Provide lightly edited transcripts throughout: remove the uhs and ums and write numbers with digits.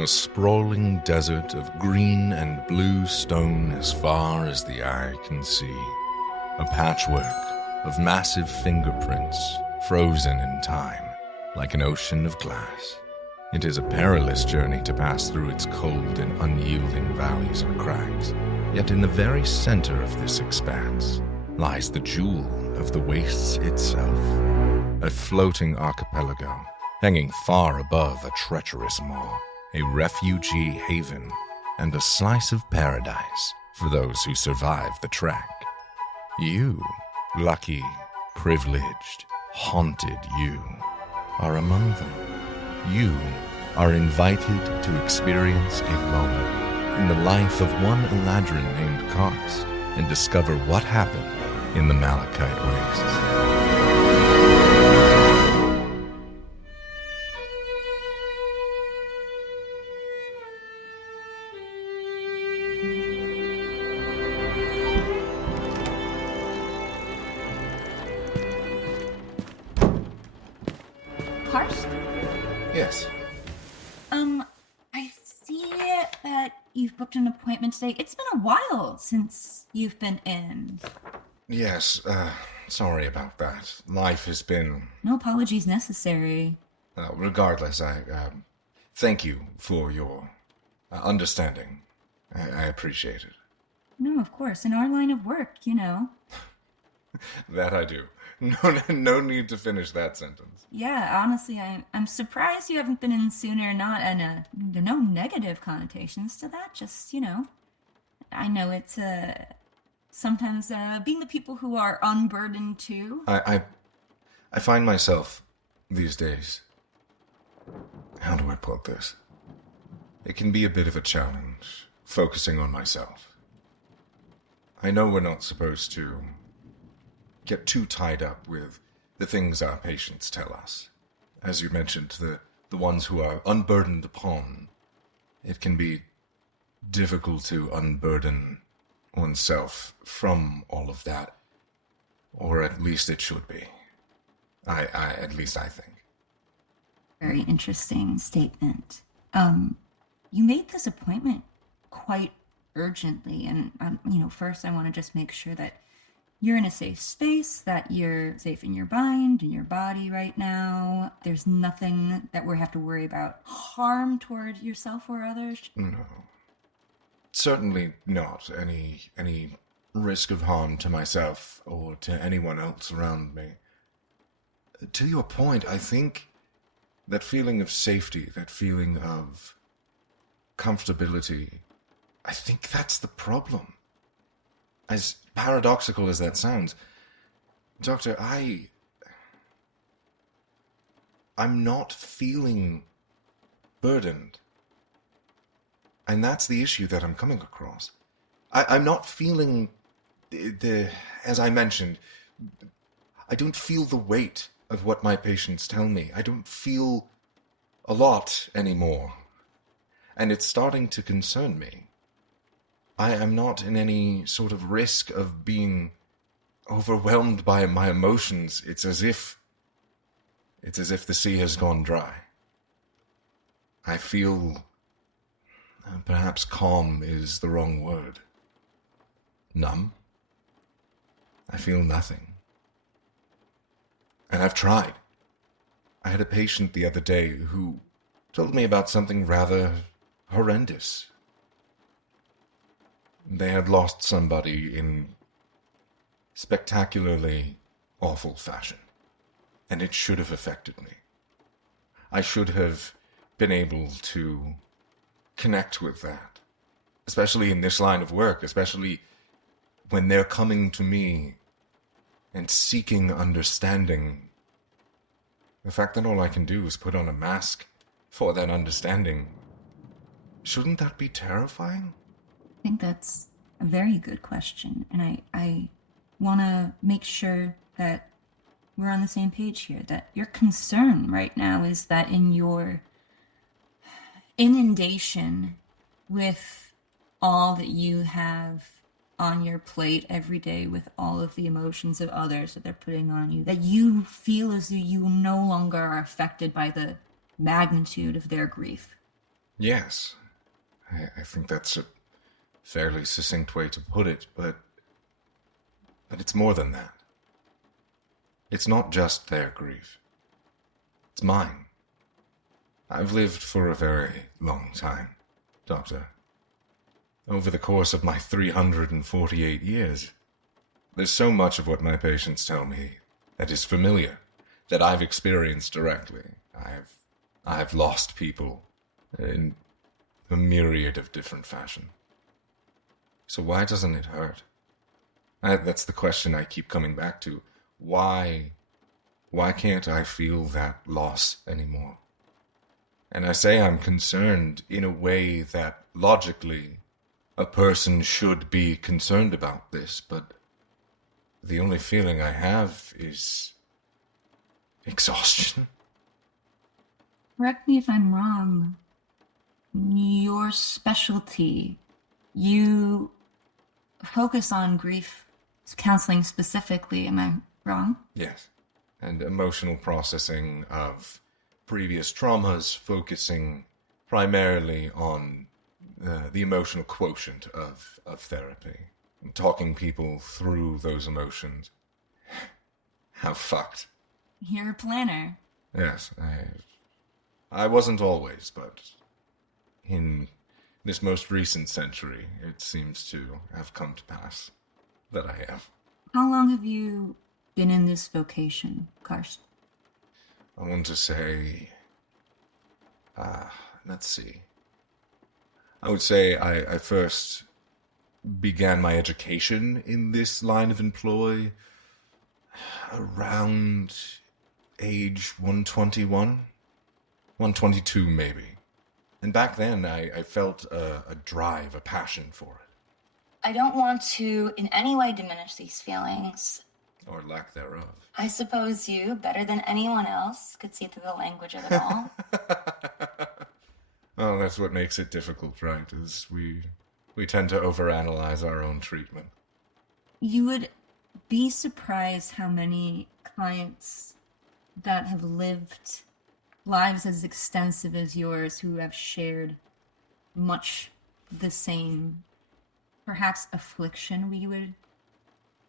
A sprawling desert of green and blue stone as far as the eye can see. A patchwork of massive fingerprints frozen in time, like an ocean of glass. It is a perilous journey to pass through its cold and unyielding valleys and crags. Yet in the very center of this expanse lies the jewel of the wastes itself. A floating archipelago, hanging far above a treacherous maw. A refugee haven, and a slice of paradise for those who survive the trek. You, lucky, privileged, haunted you, are among them. You are invited to experience a moment in the life of one Eladrin named Karst and discover what happened in the Malachite Wastes. Karst? Yes. I see that you've booked an appointment today. It's been a while since you've been in. Yes, sorry about that. Life has been... No apologies necessary. Regardless, I thank you for your understanding. I appreciate it. No, of course. In our line of work, you know. That I do. No need to finish that sentence. Yeah, honestly, I'm surprised you haven't been in sooner. Not and no negative connotations to that. Just, you know, I know it's sometimes being the people who are unburdened too. I find myself these days. How do I put this? It can be a bit of a challenge focusing on myself. I know we're not supposed to get too tied up with the things our patients tell us. As you mentioned, the ones who are unburdened upon, it can be difficult to unburden oneself from all of that. Or at least it should be. At least I think. Very interesting statement. You made this appointment quite urgently, and first I want to just make sure that you're in a safe space, that you're safe in your mind, in your body right now. There's nothing that we have to worry about harm toward yourself or others. No. Certainly not any risk of harm to myself or to anyone else around me. To your point, I think that feeling of safety, that feeling of comfortability, I think that's the problem. As paradoxical as that sounds, Doctor, I'm not feeling burdened. And that's the issue that I'm coming across. I'm not feeling as I mentioned, I don't feel the weight of what my patients tell me. I don't feel a lot anymore. And it's starting to concern me. I am not in any sort of risk of being overwhelmed by my emotions. It's as if the sea has gone dry. I feel, perhaps calm is the wrong word. Numb. I feel nothing. And I've tried. I had a patient the other day who told me about something rather horrendous. They had lost somebody in spectacularly awful fashion, and it should have affected me. I should have been able to connect with that, especially in this line of work, especially when they're coming to me and seeking understanding. The fact that all I can do is put on a mask for that understanding, shouldn't that be terrifying? I think that's a very good question, and I want to make sure that we're on the same page here, that your concern right now is that in your inundation with all that you have on your plate every day, with all of the emotions of others that they're putting on you, that you feel as though you no longer are affected by the magnitude of their grief. Yes, I think that's a fairly succinct way to put it, but it's more than that. It's not just their grief. It's mine. I've lived for a very long time, Doctor. Over the course of my 348 years, there's so much of what my patients tell me that is familiar, that I've experienced directly. I've lost people in a myriad of different fashion. So why doesn't it hurt? That's the question I keep coming back to. Why can't I feel that loss anymore? And I say I'm concerned in a way that logically a person should be concerned about this, but the only feeling I have is exhaustion. Correct me if I'm wrong. Your specialty, you focus on grief counseling specifically, am I wrong? Yes. And emotional processing of previous traumas, focusing primarily on the emotional quotient of therapy. And talking people through those emotions. How fucked. You're a planner. Yes, I wasn't always, but in this most recent century, it seems to have come to pass that I am. How long have you been in this vocation, Karst? I want to say, let's see. I would say I first began my education in this line of employ around age 121, 122 maybe. And back then I felt a drive, a passion for it. I don't want to in any way diminish these feelings. Or lack thereof. I suppose you, better than anyone else, could see through the language of it all. Well, that's what makes it difficult, right? Is we tend to overanalyze our own treatment. You would be surprised how many clients that have lived lives as extensive as yours who have shared much the same, perhaps affliction, we would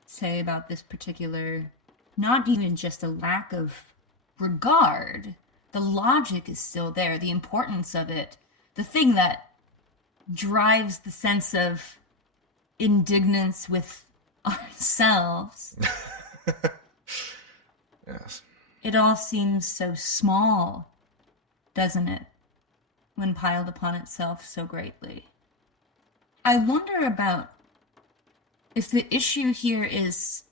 say, about this particular, not even just a lack of regard. The logic is still there, the importance of it, the thing that drives the sense of indignance with ourselves. Yes. It all seems so small, doesn't it, when piled upon itself so greatly. I wonder about if the issue here is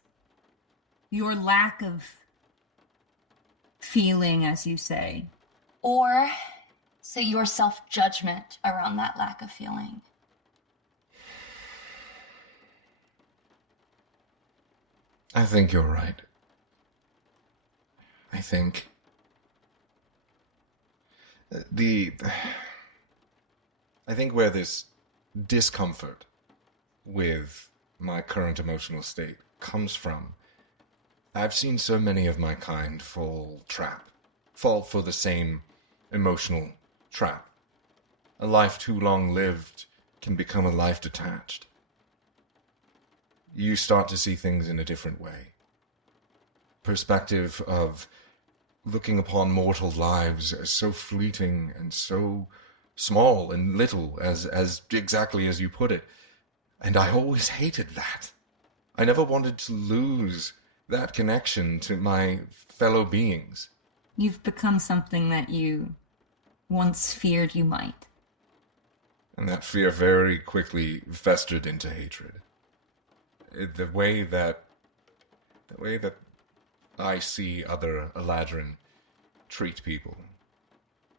your lack of feeling, as you say, or say your self-judgment around that lack of feeling. I think you're right. I think I think where this discomfort with my current emotional state comes from, I've seen so many of my kind fall for the same emotional trap. A life too long lived can become a life detached. You start to see things in a different way. Perspective of looking upon mortal lives as so fleeting and so small and little, as exactly as you put it. And I always hated that. I never wanted to lose that connection to my fellow beings. You've become something that you once feared you might. And that fear very quickly festered into hatred. The way that I see other Eladrin treat people,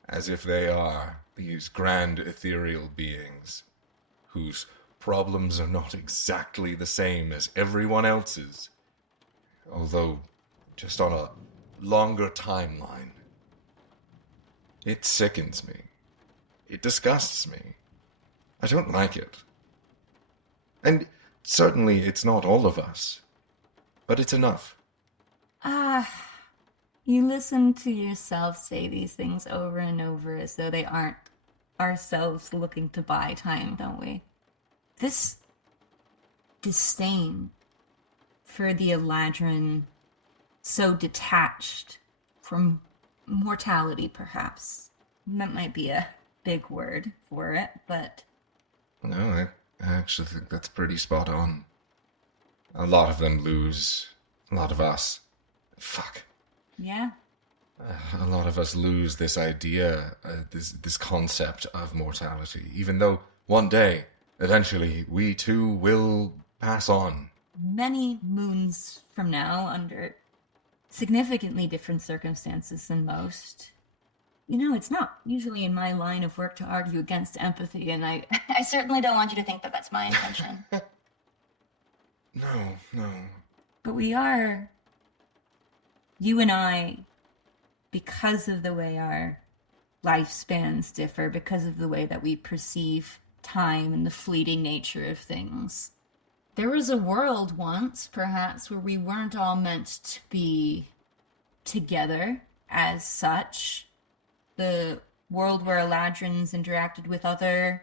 as if they are these grand ethereal beings whose problems are not exactly the same as everyone else's, although just on a longer timeline. It sickens me. It disgusts me. I don't like it. And certainly it's not all of us, but it's enough. You listen to yourself say these things over and over as though they aren't ourselves looking to buy time, don't we? This disdain for the Eladrin, so detached from mortality, perhaps. That might be a big word for it, but... No, I actually think that's pretty spot on. A lot of them lose. A lot of us. Fuck. Yeah. A lot of us lose this idea, this concept of mortality, even though one day, eventually, we too will pass on. Many moons from now, under significantly different circumstances than most. You know, it's not usually in my line of work to argue against empathy, and I certainly don't want you to think that that's my intention. No. But we are, you and I, because of the way our lifespans differ, because of the way that we perceive time and the fleeting nature of things. There was a world once, perhaps, where we weren't all meant to be together as such. The world where Eladrins interacted with other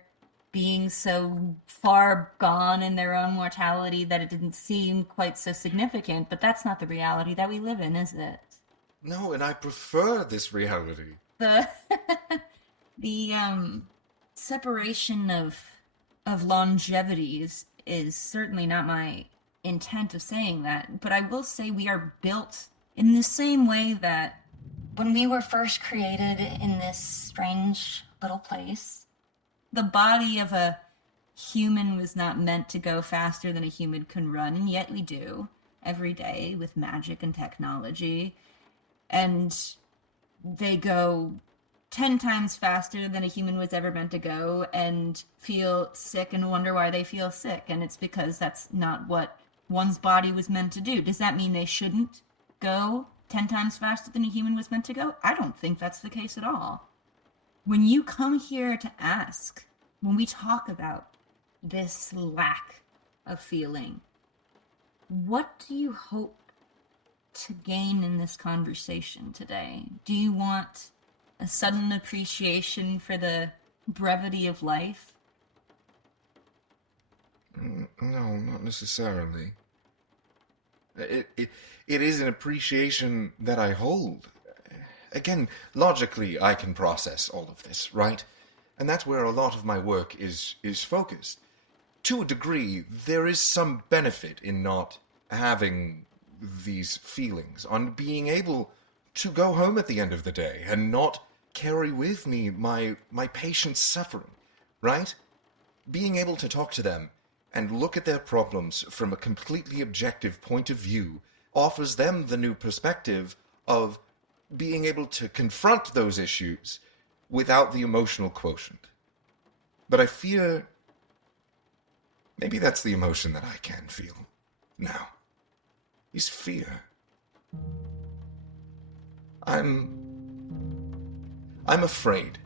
beings so far gone in their own mortality that it didn't seem quite so significant, but that's not the reality that we live in, is it? No, and I prefer this reality. The separation of longevity is certainly not my intent of saying that, but I will say we are built in the same way that when we were first created in this strange little place, the body of a human was not meant to go faster than a human can run, and yet we do every day with magic and technology. And they go 10 times faster than a human was ever meant to go and feel sick and wonder why they feel sick. And it's because that's not what one's body was meant to do. Does that mean they shouldn't go 10 times faster than a human was meant to go? I don't think that's the case at all. When you come here to ask, when we talk about this lack of feeling, what do you hope to gain in this conversation today? Do you want a sudden appreciation for the brevity of life? No, not necessarily. It is an appreciation that I hold. Again, logically, I can process all of this, right? And that's where a lot of my work is focused. To a degree, there is some benefit in not having these feelings, on being able to go home at the end of the day and not carry with me my patient's suffering, right? Being able to talk to them and look at their problems from a completely objective point of view offers them the new perspective of being able to confront those issues without the emotional quotient. But I fear maybe that's the emotion that I can feel now. Is fear. I'm afraid.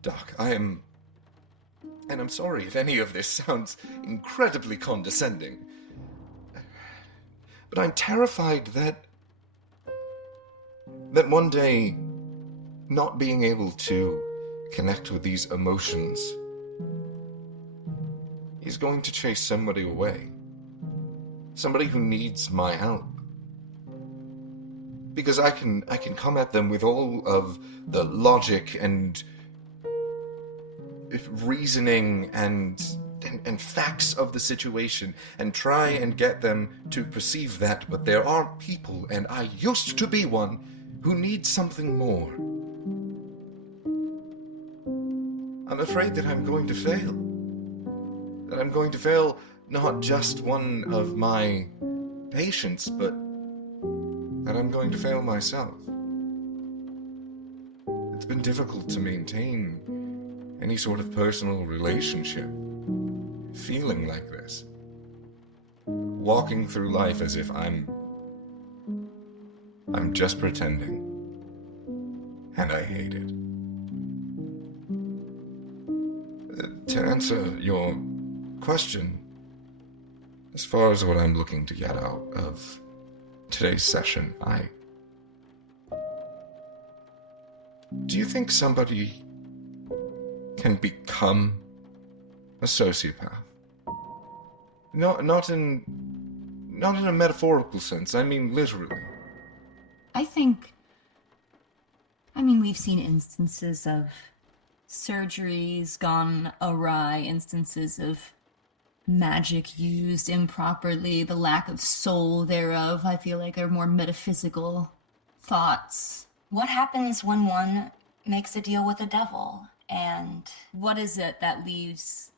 Doc, and I'm sorry if any of this sounds incredibly condescending, but I'm terrified that one day, not being able to connect with these emotions is going to chase somebody away. Somebody who needs my help. Because I can come at them with all of the logic and reasoning and facts of the situation and try and get them to perceive that, but there are people, and I used to be one, who need something more. I'm afraid that I'm going to fail. That I'm going to fail not just one of my patients, but that I'm going to fail myself. It's been difficult to maintain any sort of personal relationship, feeling like this. Walking through life as if I'm just pretending. And I hate it. To answer your question, as far as what I'm looking to get out of today's session, do you think somebody can become a sociopath. Not in a metaphorical sense, I mean literally. We've seen instances of surgeries gone awry, instances of magic used improperly, the lack of soul thereof, I feel like are more metaphysical thoughts. What happens when one makes a deal with the devil? And what is it that leaves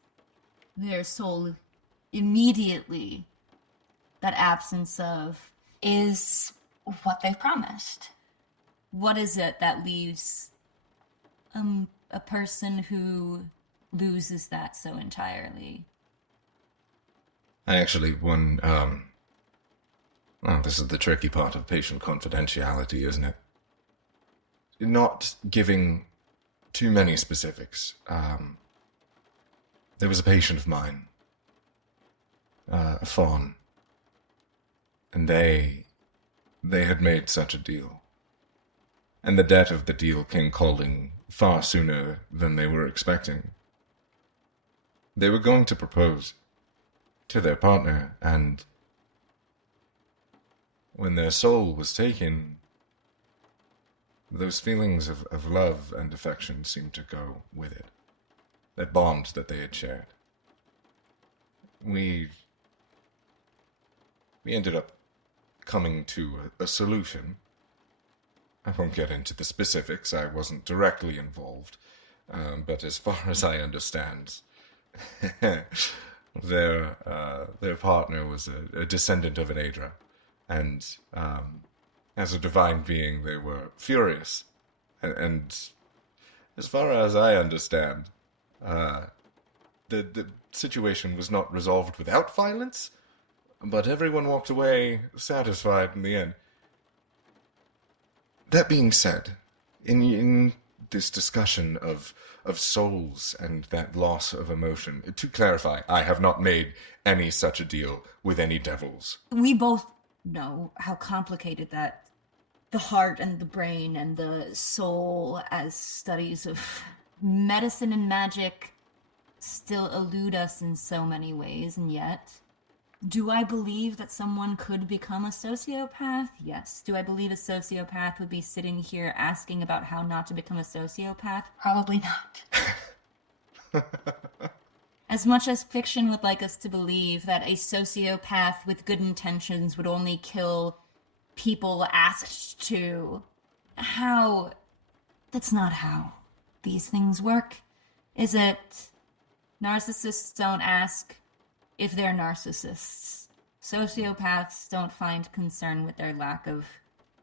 their soul immediately? That absence of is what they promised. What is it that leaves a person who loses that so entirely? I actually, this is the tricky part of patient confidentiality, isn't it? Not giving too many specifics. There was a patient of mine, a fawn, and they had made such a deal. And the debt of the deal came calling far sooner than they were expecting. They were going to propose to their partner, and when their soul was taken, those feelings of love and affection seemed to go with it. That bond that they had shared. We ended up coming to a solution. I won't get into the specifics, I wasn't directly involved, but as far as I understand, their partner was a descendant of an Aedra, and as a divine being, they were furious. And as far as I understand, the situation was not resolved without violence, but everyone walked away satisfied in the end. That being said, in this discussion of souls and that loss of emotion, to clarify, I have not made any such a deal with any devils. We both know how complicated that the heart and the brain and the soul, as studies of medicine and magic, still elude us in so many ways, and yet, do I believe that someone could become a sociopath? Yes. Do I believe a sociopath would be sitting here asking about how not to become a sociopath? Probably not. As much as fiction would like us to believe that a sociopath with good intentions would only kill people asked to, that's not how these things work, is it? Narcissists don't ask if they're narcissists. Sociopaths don't find concern with their lack of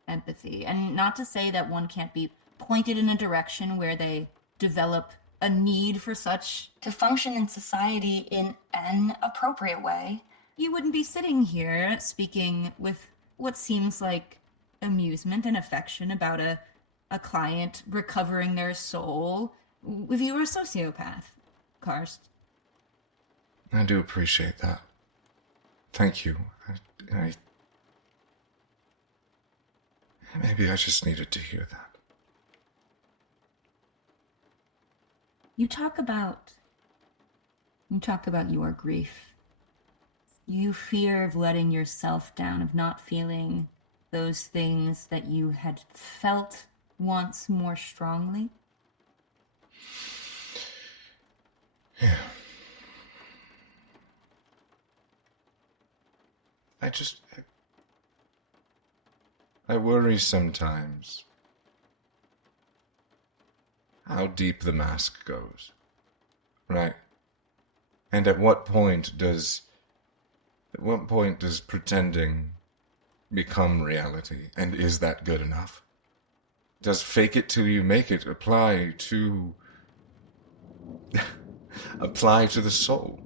empathy. And not to say that one can't be pointed in a direction where they develop a need for such to function in society in an appropriate way. You wouldn't be sitting here speaking with what seems like amusement and affection about a client recovering their soul if you were a sociopath, Karst. I do appreciate that. Thank you. Maybe I just needed to hear that. You talk about your grief. You fear of letting yourself down, of not feeling those things that you had felt once more strongly. Yeah. I worry sometimes how deep the mask goes, right? And at what point does pretending become reality? And is that good enough? Does fake it till you make it apply to the soul?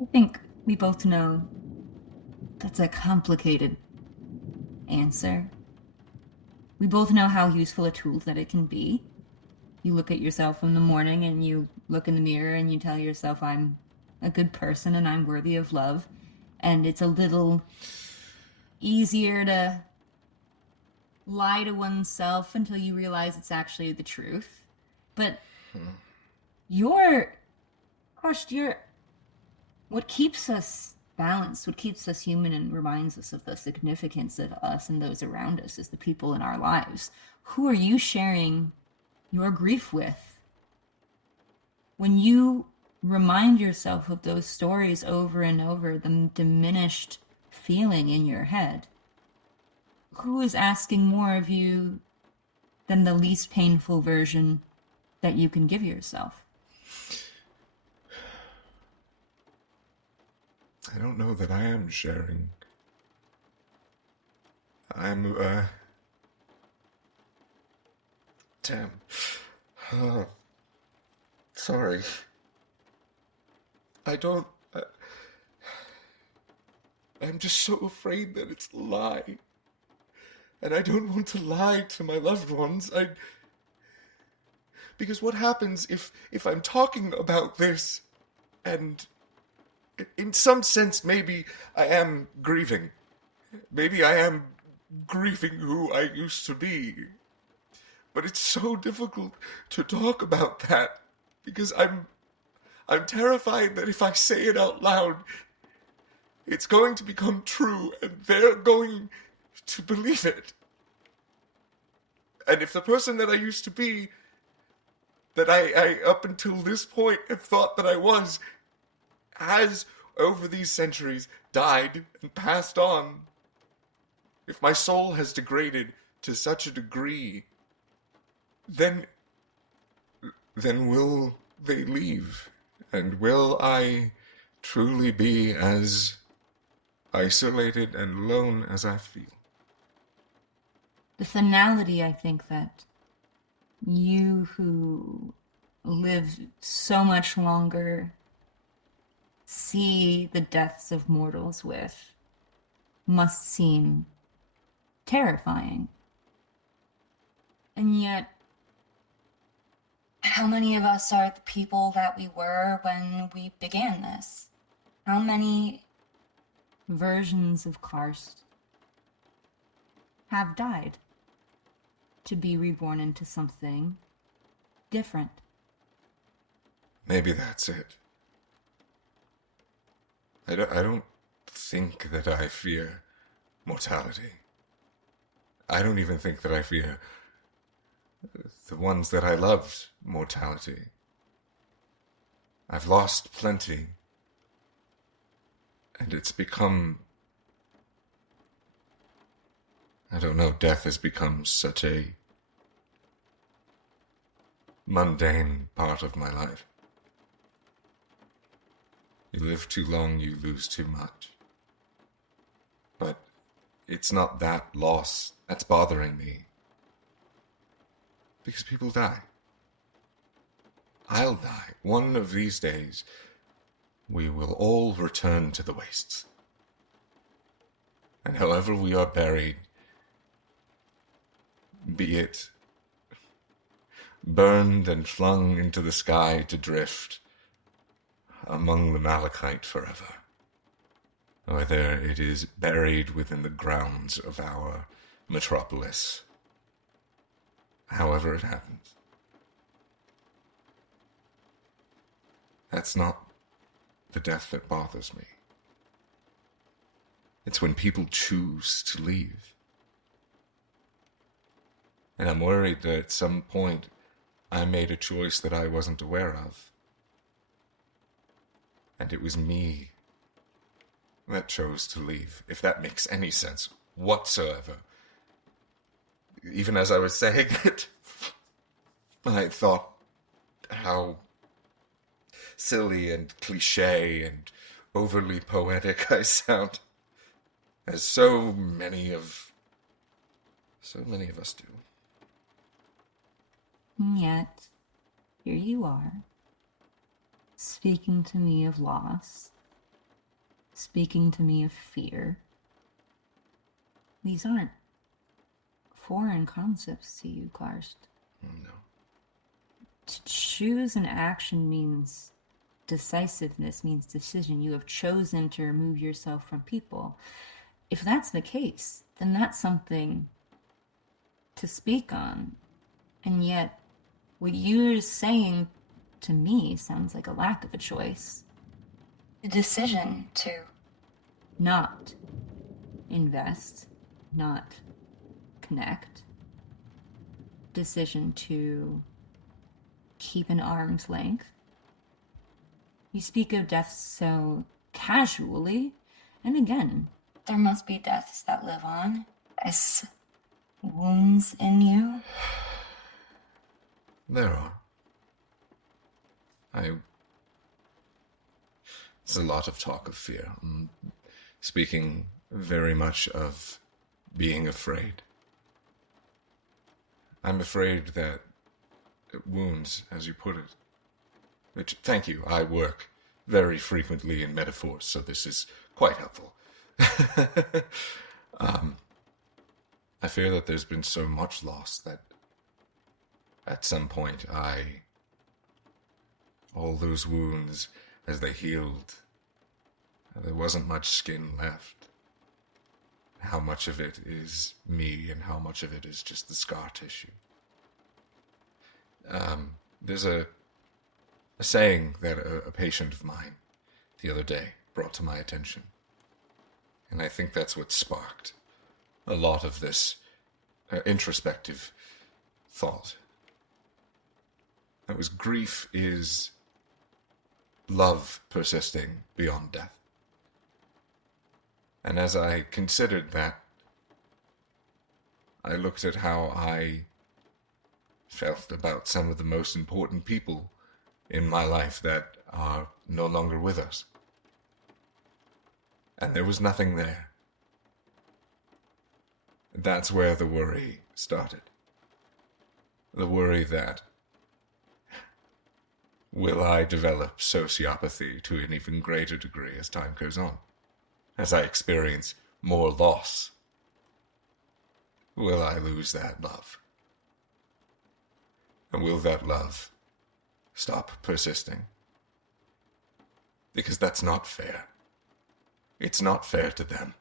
I think we both know that's a complicated answer. We both know how useful a tool that it can be. You look at yourself in the morning and you look in the mirror and you tell yourself, I'm a good person and I'm worthy of love. And it's a little easier to lie to oneself until you realize it's actually the truth. But You're, Karst, you're what keeps us balanced, what keeps us human and reminds us of the significance of us and those around us is the people in our lives. Who are you sharing your grief with? When you remind yourself of those stories over and over, the diminished feeling in your head, who is asking more of you than the least painful version that you can give yourself? I don't know that I am sharing. I'm, damn. Sorry. I don't. I'm just so afraid that it's a lie. And I don't want to lie to my loved ones. Because what happens if I'm talking about this and in some sense maybe I am grieving. Maybe I am grieving who I used to be. But it's so difficult to talk about that because I'm terrified that if I say it out loud, it's going to become true and they're going to believe it. And if the person that I used to be, that I up until this point have thought that I was, has over these centuries died and passed on, if my soul has degraded to such a degree, then will they leave? And will I truly be as isolated and alone as I feel? The finality, I think, that you who live so much longer see the deaths of mortals with must seem terrifying. And yet, how many of us are the people that we were when we began this? How many versions of Karst have died to be reborn into something different? Maybe that's it. I don't think that I fear mortality. I don't even think that I fear the ones that I loved mortality. I've lost plenty, and it's become, I don't know, death has become such a mundane part of my life. You live too long, you lose too much. But it's not that loss that's bothering me. Because people die. I'll die. One of these days, we will all return to the wastes. And however we are buried, be it burned and flung into the sky to drift among the malachite forever, whether it is buried within the grounds of our metropolis, however it happens. That's not the death that bothers me. It's when people choose to leave. And I'm worried that at some point I made a choice that I wasn't aware of. And it was me that chose to leave, if that makes any sense whatsoever. Even as I was saying it, I thought how silly and cliche and overly poetic I sound, as so many of us do. And yet, here you are, speaking to me of loss, speaking to me of fear. These aren't foreign concepts to you, Karst. No. To choose an action means decisiveness, means decision. You have chosen to remove yourself from people. If that's the case, then that's something to speak on. And yet, what you're saying to me sounds like a lack of a choice. The decision to not invest, not connect. Decision to keep an arm's length. You speak of death so casually, and again, there must be deaths that live on as wounds in you. There are. There's a lot of talk of fear. I'm speaking very much of being afraid. I'm afraid that wounds, as you put it, which, thank you, I work very frequently in metaphors, so this is quite helpful. I fear that there's been so much loss that at some point all those wounds, as they healed, there wasn't much skin left. How much of it is me and how much of it is just the scar tissue. There's a saying that a patient of mine the other day brought to my attention. And I think that's what sparked a lot of this introspective thought. That was, grief is love persisting beyond death. And as I considered that, I looked at how I felt about some of the most important people in my life that are no longer with us. And there was nothing there. That's where the worry started. The worry that, will I develop sociopathy to an even greater degree as time goes on? As I experience more loss, will I lose that love? And will that love stop persisting? Because that's not fair. It's not fair to them.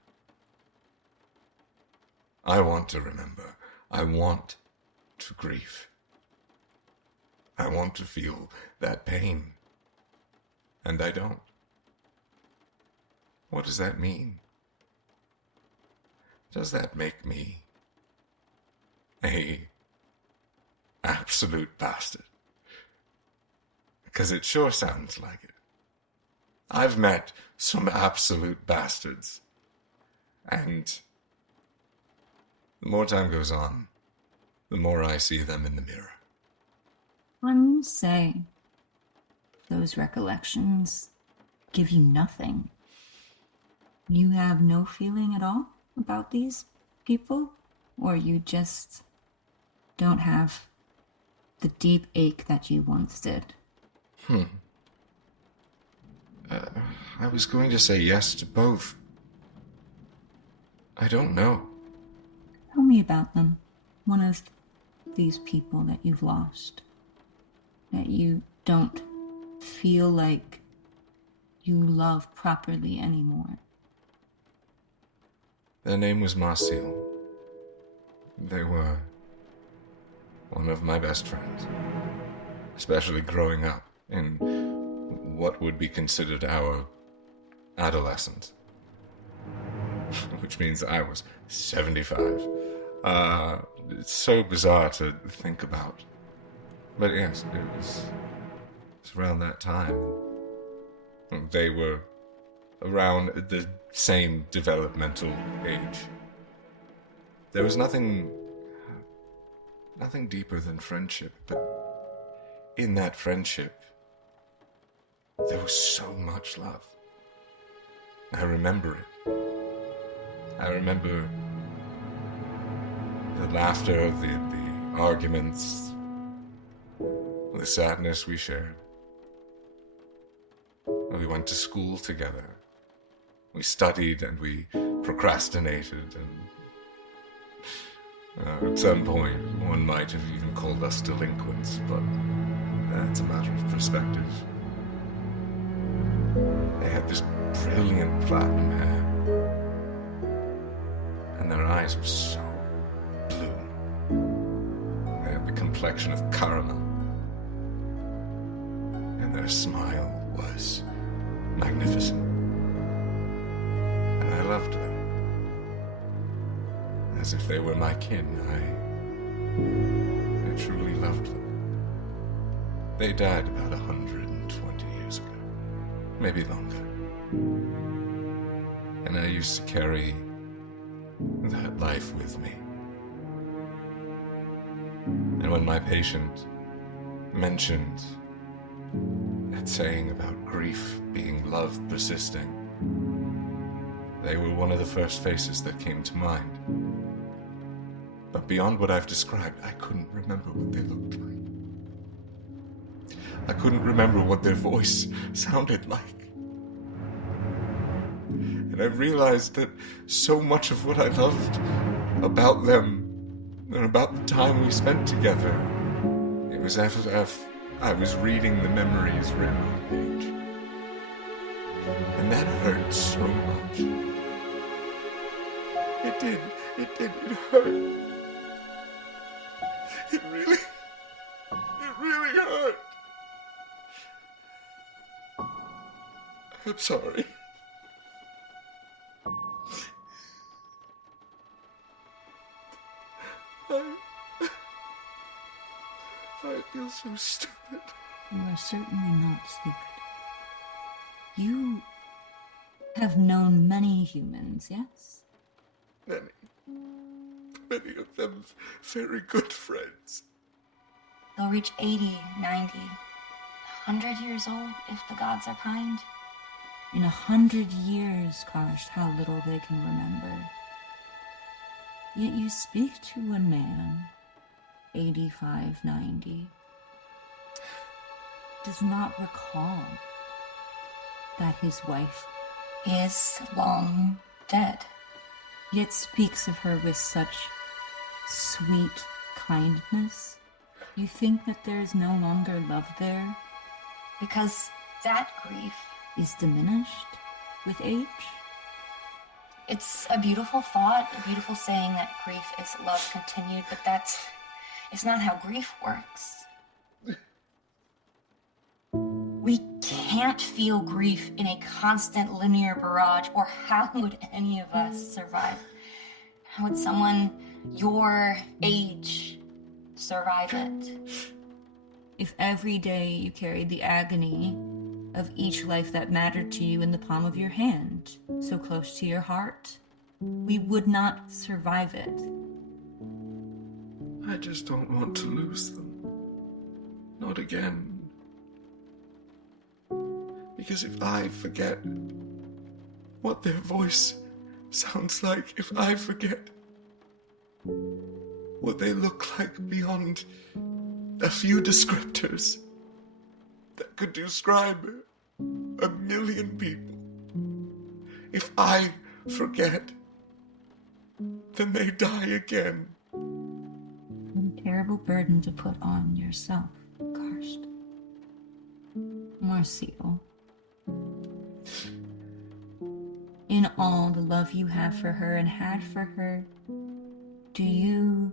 I want to remember. I want to grieve. I want to feel that pain. And I don't. What does that mean? Does that make me a absolute bastard? Because it sure sounds like it. I've met some absolute bastards. And the more time goes on, the more I see them in the mirror. When you say those recollections give you nothing, you have no feeling at all about these people? Or you just don't have the deep ache that you once did? I was going to say yes to both. I don't know. Tell me about them. One of these people that you've lost. That you don't feel like you love properly anymore. Their name was Marcel. They were one of my best friends. Especially growing up in what would be considered our adolescence. Which means I was 75. It's so bizarre to think about. But yes, it was around that time. They were around the same developmental age. There was nothing deeper than friendship, but in that friendship, there was so much love. I remember it. I remember the laughter, the arguments, the sadness we shared. We went to school together. We studied and we procrastinated, and at some point one might have even called us delinquents, but that's a matter of perspective. They had this brilliant platinum hair, and their eyes were so blue. They had the complexion of caramel. and their smile was magnificent. And I loved them. As if they were my kin. I truly loved them. They died about 120 years ago. Maybe longer. And I used to carry that life with me. And when my patient mentioned that saying about grief being love persisting, they were one of the first faces that came to mind. But beyond what I've described, I couldn't remember what they looked like. I couldn't remember what their voice sounded like. And I realized that so much of what I loved about them and about the time we spent together, it was as if I was reading the memories written on the page. And that hurt so much. It did. It hurt. It really hurt. I'm sorry. I feel so stupid. You are certainly not stupid. You have known many humans, yes? Many of them very good friends. They'll reach 80, 90, 100 years old if the gods are kind. In 100 years, Karst, how little they can remember. Yet you speak to a man, 85, 90, does not recall that his wife is long dead, yet speaks of her with such sweet kindness. You think that there is no longer love there because that grief is diminished with age? It's a beautiful thought, a beautiful saying that grief is love continued, but it's not how grief works. We can't feel grief in a constant linear barrage, or how would any of us survive? How would someone your age survive it? If every day you carried the agony of each life that mattered to you in the palm of your hand, so close to your heart, we would not survive it. I just don't want to lose them. Not again. Because if I forget what their voice sounds like, if I forget what they look like beyond a few descriptors that could describe 1,000,000 people, if I forget, then they die again. What a terrible burden to put on yourself, Karst. Marcel, in all the love you have for her and had for her, do you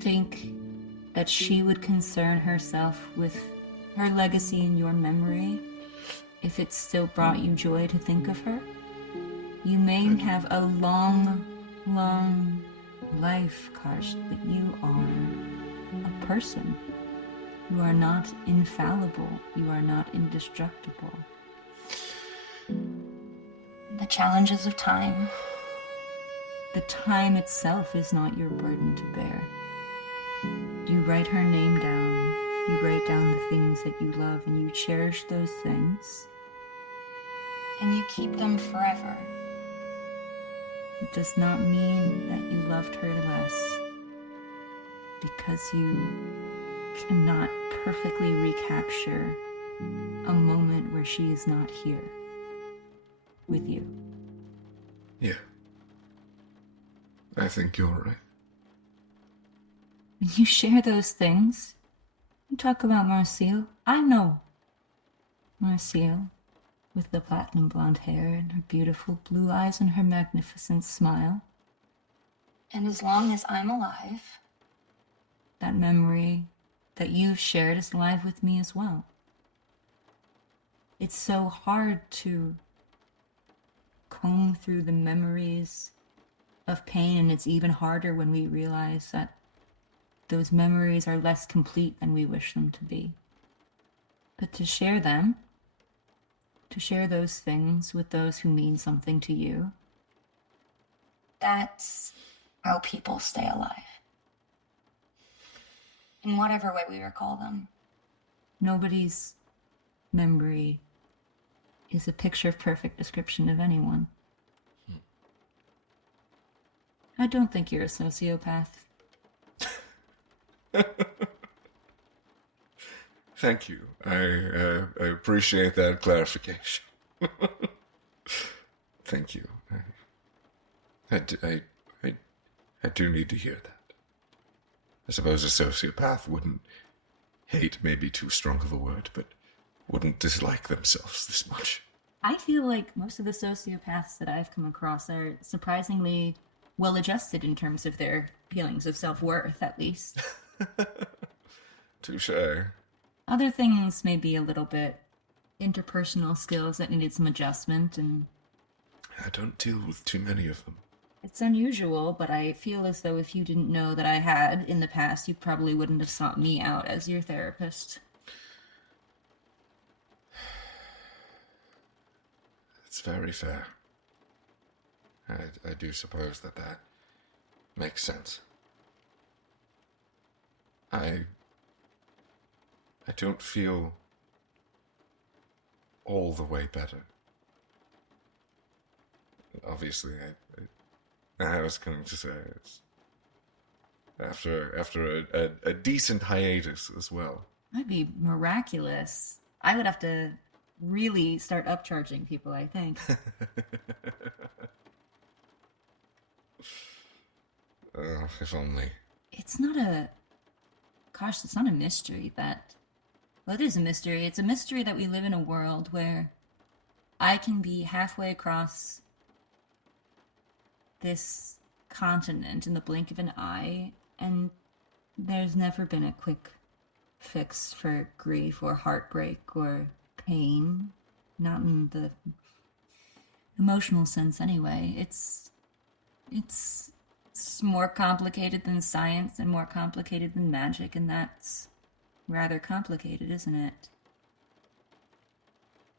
think that she would concern herself with her legacy in your memory if it still brought you joy to think of her? You may have a long, long life, Karst, but you are a person. You are not infallible. You are not indestructible. The challenges of time, the time itself is not your burden to bear. You write her name down. You write down the things that you love, and you cherish those things. And you keep them forever. It does not mean that you loved her less, because you cannot perfectly recapture a moment where she is not here with you. Yeah. I think you're right. When you share those things, you talk about Marcel. I know Marcel, with the platinum blonde hair and her beautiful blue eyes and her magnificent smile. And as long as I'm alive, that memory that you've shared is alive with me as well. it's so hard to comb through the memories of pain, and it's even harder when we realize that those memories are less complete than we wish them to be. But to share them, to share those things with those who mean something to you, that's how people stay alive. In whatever way we recall them. Nobody's memory is a picture-perfect description of anyone. I don't think you're a sociopath. Thank you. I appreciate that clarification. Thank you. I do need to hear that. I suppose a sociopath wouldn't hate, maybe too strong of a word, but wouldn't dislike themselves this much. I feel like most of the sociopaths that I've come across are surprisingly well adjusted in terms of their feelings of self-worth, at least. Touché. Other things may be a little bit interpersonal skills that needed some adjustment, and I don't deal with too many of them. it's unusual, but I feel as though if you didn't know that I had in the past, you probably wouldn't have sought me out as your therapist. It's very fair. I do suppose that makes sense. I don't feel all the way better. Obviously, I was going to say it's after a decent hiatus as well. That'd be miraculous. I would have to really start upcharging people, I think. If only. It's not a... Gosh, it's not a mystery that... Well, it is a mystery. It's a mystery that we live in a world where I can be halfway across this continent in the blink of an eye, and there's never been a quick fix for grief or heartbreak or pain. Not in the emotional sense, anyway. It's more complicated than science and more complicated than magic, and that's rather complicated, isn't it?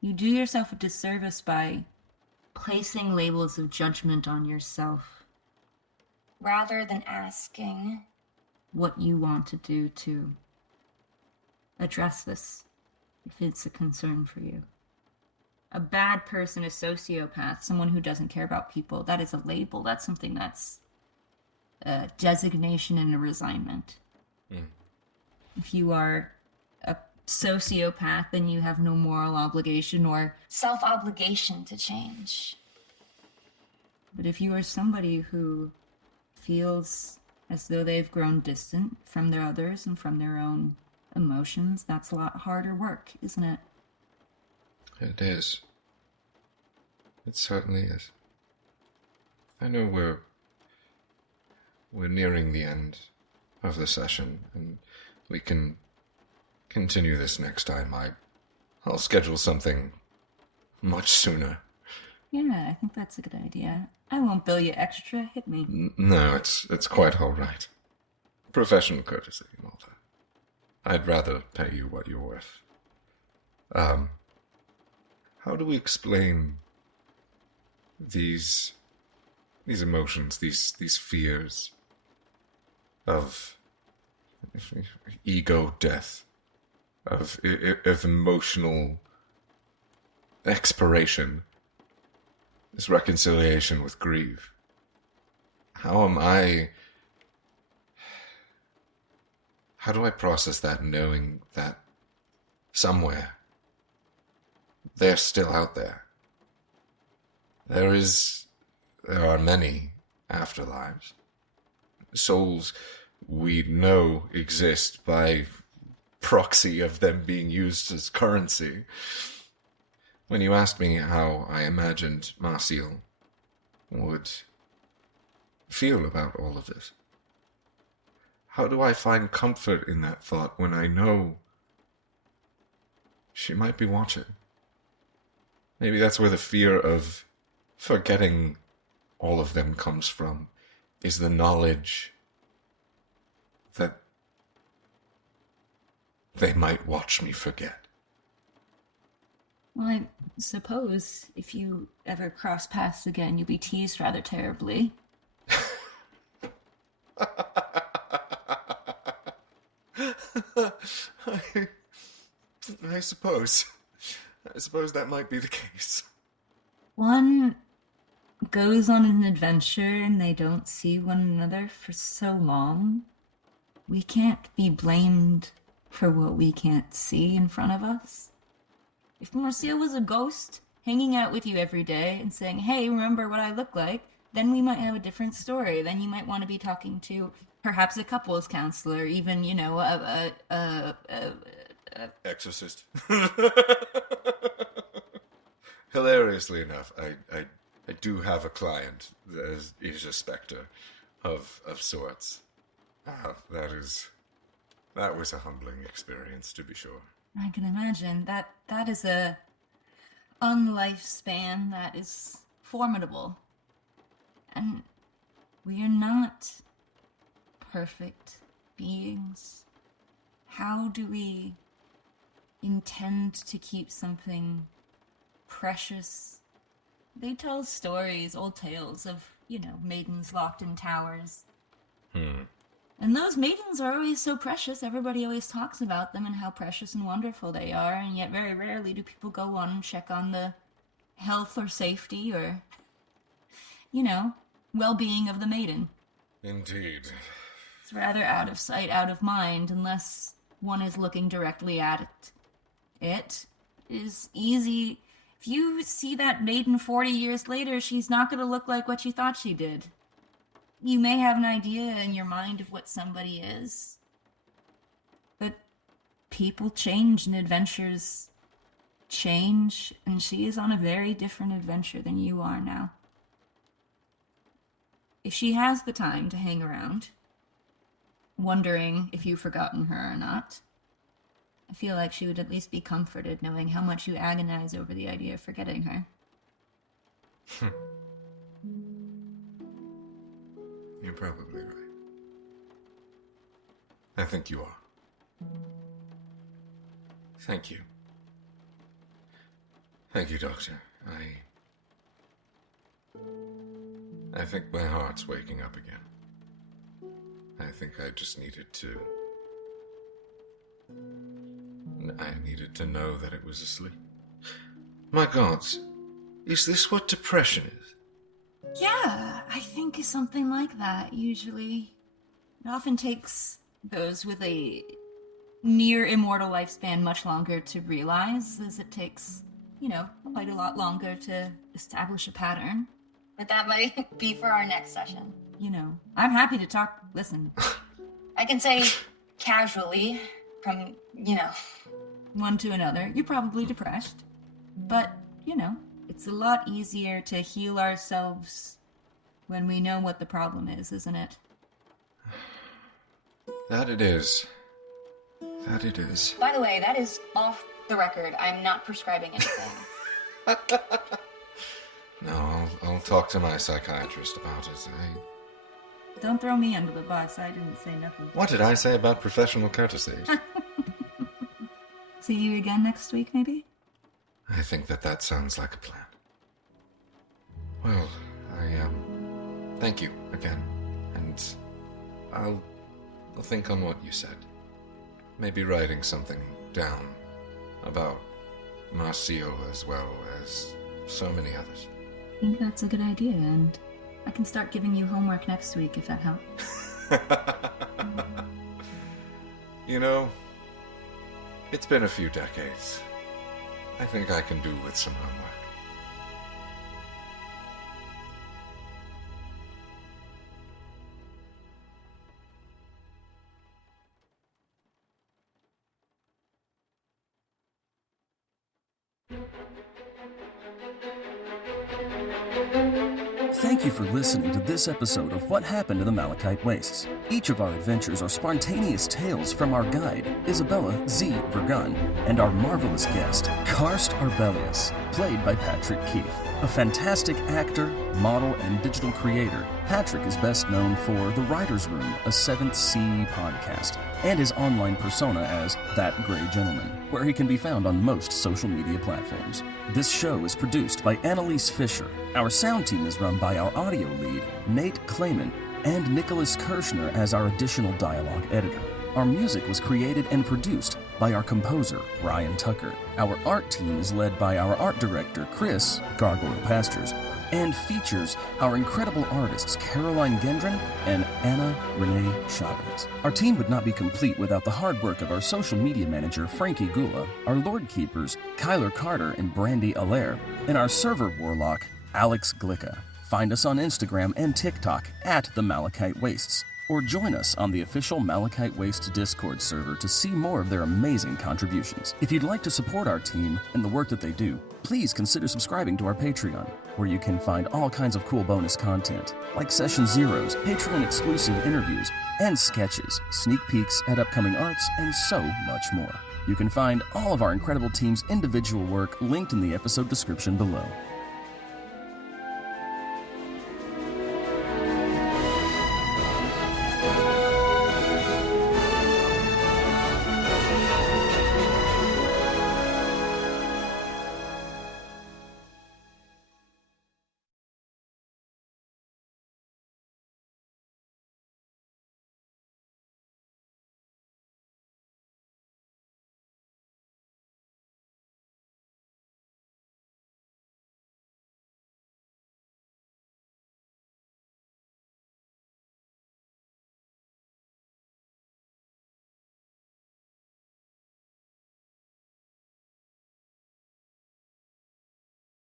You do yourself a disservice by placing labels of judgment on yourself rather than asking what you want to do to address this, if it's a concern for you. A bad person, a sociopath, someone who doesn't care about people, that is a label. That's something that's a designation and a resignment. If you are a sociopath, then you have no moral obligation or self-obligation to change. But if you are somebody who feels as though they've grown distant from their others and from their own emotions, that's a lot harder work, isn't it? It is. It certainly is. I know we're nearing the end of the session, and we can continue this next time. I'll schedule something much sooner. Yeah, I think that's a good idea. I won't bill you extra. Hit me. No, it's quite all right. Professional courtesy and all that. I'd rather pay you what you're worth. How do we explain these emotions, these fears of ego death, of emotional expiration, this reconciliation with grief? How do I process that, knowing that somewhere they're still out there? There are many afterlives. Souls we know exist by proxy of them being used as currency. When you asked me how I imagined Marcial would feel about all of this, how do I find comfort in that thought when I know she might be watching? Maybe that's where the fear of forgetting all of them comes from, is the knowledge that they might watch me forget. Well, I suppose if you ever cross paths again, you'll be teased rather terribly. I suppose. I suppose that might be the case. One goes on an adventure and they don't see one another for so long. We can't be blamed for what we can't see in front of us. If Marcia was a ghost hanging out with you every day and saying, hey, remember what I look like, then we might have a different story. Then you might want to be talking to perhaps a couples counselor, even, Exorcist. Hilariously enough, I do have a client that is a specter of sorts. That was a humbling experience, to be sure. I can imagine that is a unlifespan that is formidable. And we are not perfect beings. How do we intend to keep something precious? They tell stories, old tales of, maidens locked in towers. And those maidens are always so precious. Everybody always talks about them and how precious and wonderful they are, and yet very rarely do people go on and check on the health or safety or, well-being of the maiden. Indeed. It's rather out of sight, out of mind, unless one is looking directly at it. It is easy. If you see that maiden 40 years later, she's not going to look like what you thought she did. You may have an idea in your mind of what somebody is, but people change and adventures change, and she is on a very different adventure than you are now. If she has the time to hang around, wondering if you've forgotten her or not, I feel like she would at least be comforted knowing how much you agonize over the idea of forgetting her. You're probably right. I think you are. Thank you. Thank you, Doctor. I think my heart's waking up again. I think I just needed to... I needed to know that it was asleep. My gods, is this what depression is? Yeah, I think something like that, usually. It often takes those with a near immortal lifespan much longer to realize, as it takes, quite a lot longer to establish a pattern. But that might be for our next session. I'm happy to talk. Listen, I can say casually from, one to another, you're probably depressed. But, it's a lot easier to heal ourselves when we know what the problem is, isn't it? That it is. That it is. By the way, that is off the record. I'm not prescribing anything. No, I'll talk to my psychiatrist about it. Don't throw me under the bus. I didn't say nothing. What did I say about professional courtesies? See you again next week, maybe? I think that sounds like a plan. Well, thank you again. And I'll think on what you said. Maybe writing something down about Marcio as well as so many others. I think that's a good idea, and I can start giving you homework next week if that helps. It's been a few decades. I think I can do with some homework. Thank you for listening to this episode of What Happened to the Malachite Wastes. Each of our adventures are spontaneous tales from our guide, Isabella Z. Vergun, and our marvelous guest, Karst Arbellias, played by Patrick Keefe. A fantastic actor, model, and digital creator, Patrick is best known for The Writer's Room, a 7th Sea podcast, and his online persona as That Gray Gentleman, where he can be found on most social media platforms. This show is produced by Annalise Fischer. Our sound team is run by our audio lead, Nate Clayman, and Nicholas Kirshner as our additional dialogue editor. Our music was created and produced by our composer, Ryan Tucker. Our art team is led by our art director, Chris Gargoyle Pastures, and features our incredible artists, Caroline Gendron and Anna Renee Chavez. Our team would not be complete without the hard work of our social media manager, Frankie Gula, our Lorekeepers, Kyler Carter and Brandy Allaire, and our server warlock, Alex Glica. Find us on Instagram and TikTok at The Malachite Wastes, or join us on the official Malachite Wastes Discord server to see more of their amazing contributions. If you'd like to support our team and the work that they do, please consider subscribing to our Patreon, where you can find all kinds of cool bonus content, like Session Zeros, Patreon-exclusive interviews, and sketches, sneak peeks at upcoming arts, and so much more. You can find all of our incredible team's individual work linked in the episode description below.